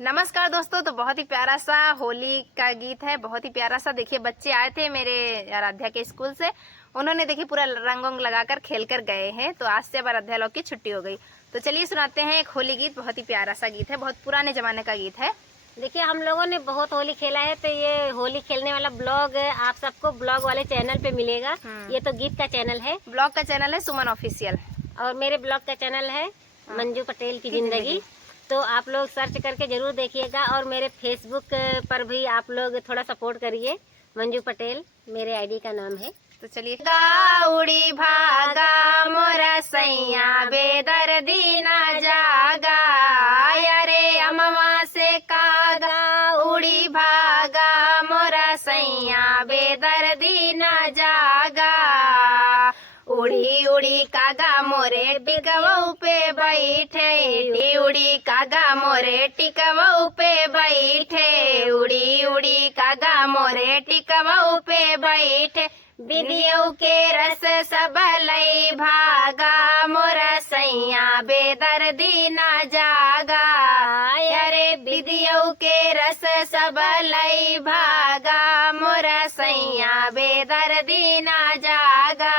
नमस्कार दोस्तों। तो बहुत ही प्यारा सा होली का गीत है, बहुत ही प्यारा सा। देखिए बच्चे आए थे मेरे आराध्या के स्कूल से, उन्होंने देखिए पूरा रंग वंग लगाकर खेल कर गए हैं। तो आज से अब आराध्या लोग की छुट्टी हो गई। तो चलिए सुनाते हैं एक होली गीत। बहुत ही प्यारा सा गीत है, बहुत पुराने जमाने का गीत है। देखिए हम लोगों ने बहुत होली खेला है, तो ये होली खेलने वाला ब्लॉग आप सबको ब्लॉग वाले चैनल पे मिलेगा। ये तो गीत का चैनल है, ब्लॉग का चैनल है सुमन ऑफिशियल, और मेरे ब्लॉग का चैनल है मंजू पटेल की जिंदगी। तो आप लोग सर्च करके जरूर देखिएगा, और मेरे फेसबुक पर भी आप लोग थोड़ा सपोर्ट करिए। मंजू पटेल मेरे आईडी का नाम है। तो चलिए। गाउड़ी भागा मोरा सैया बेदर्दी ना जागा, अरे अमवा से कागा उड़ी भागा मोरा सैया बेदर्दी ना जागा। उड़ी उड़ी कागा मोरे टिकवऊ पे बैठे, उड़ी कागा मोरे टिकवऊ पे बैठे, उड़ी उड़ी कागा मोरे टिकवऊ पे बैठे। बिदियों के रस सब लई भागा मोरा सैया बेदर्दी ना जागा, अरे बिदियों के रस सब लई भागा मोरा सैया बेदर्दी ना जागा।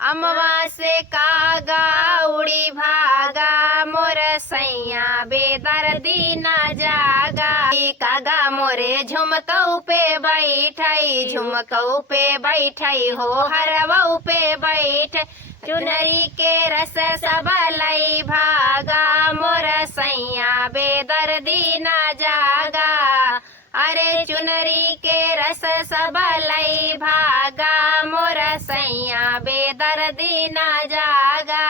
अमवा से कागा उड़ी भागा मोर सैया बेदर्दी ना जागा। कागा मोरे झुमकऊ पे बैठाई, झुमकऊ पे बैठाई हो हरवऊ पे बैठ। चुनरी के रस सब लई भागा मोर सैया बेदर्दी ना जागा, अरे चुनरी के रस सब लई भागा मोर सैया बेदर्दी ना जागा।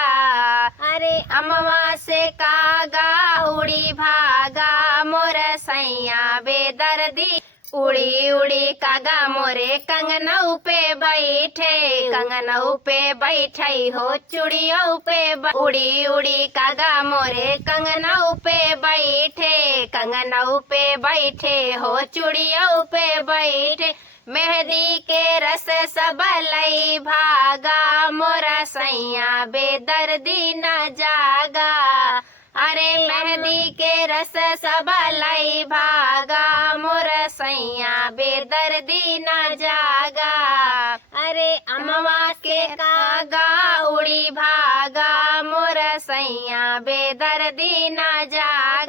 अरे अमवा से कागा उड़ी भागा मोर सैया बेदर्दी। उड़ी उड़ी कागा मोरे कंगनऊ पे बैठे, कंगनऊ पे बैठई हो चूड़ियों पे। उड़ी उड़ी कागा मोरे कंगनऊ पे बैठे, कंगनऊ पे बैठे हो चूड़ियों पे बैठे। मेहंदी के रस सब लई भागा मोरा सैया बेदर्दी ना जागा, अरे मेहंदी के रस सब लई भागा मोर सैया बेदर्दी ना जागा। अरे अमवा के कागा उड़ी भागा मोर सैया बेदर्दी ना जागा।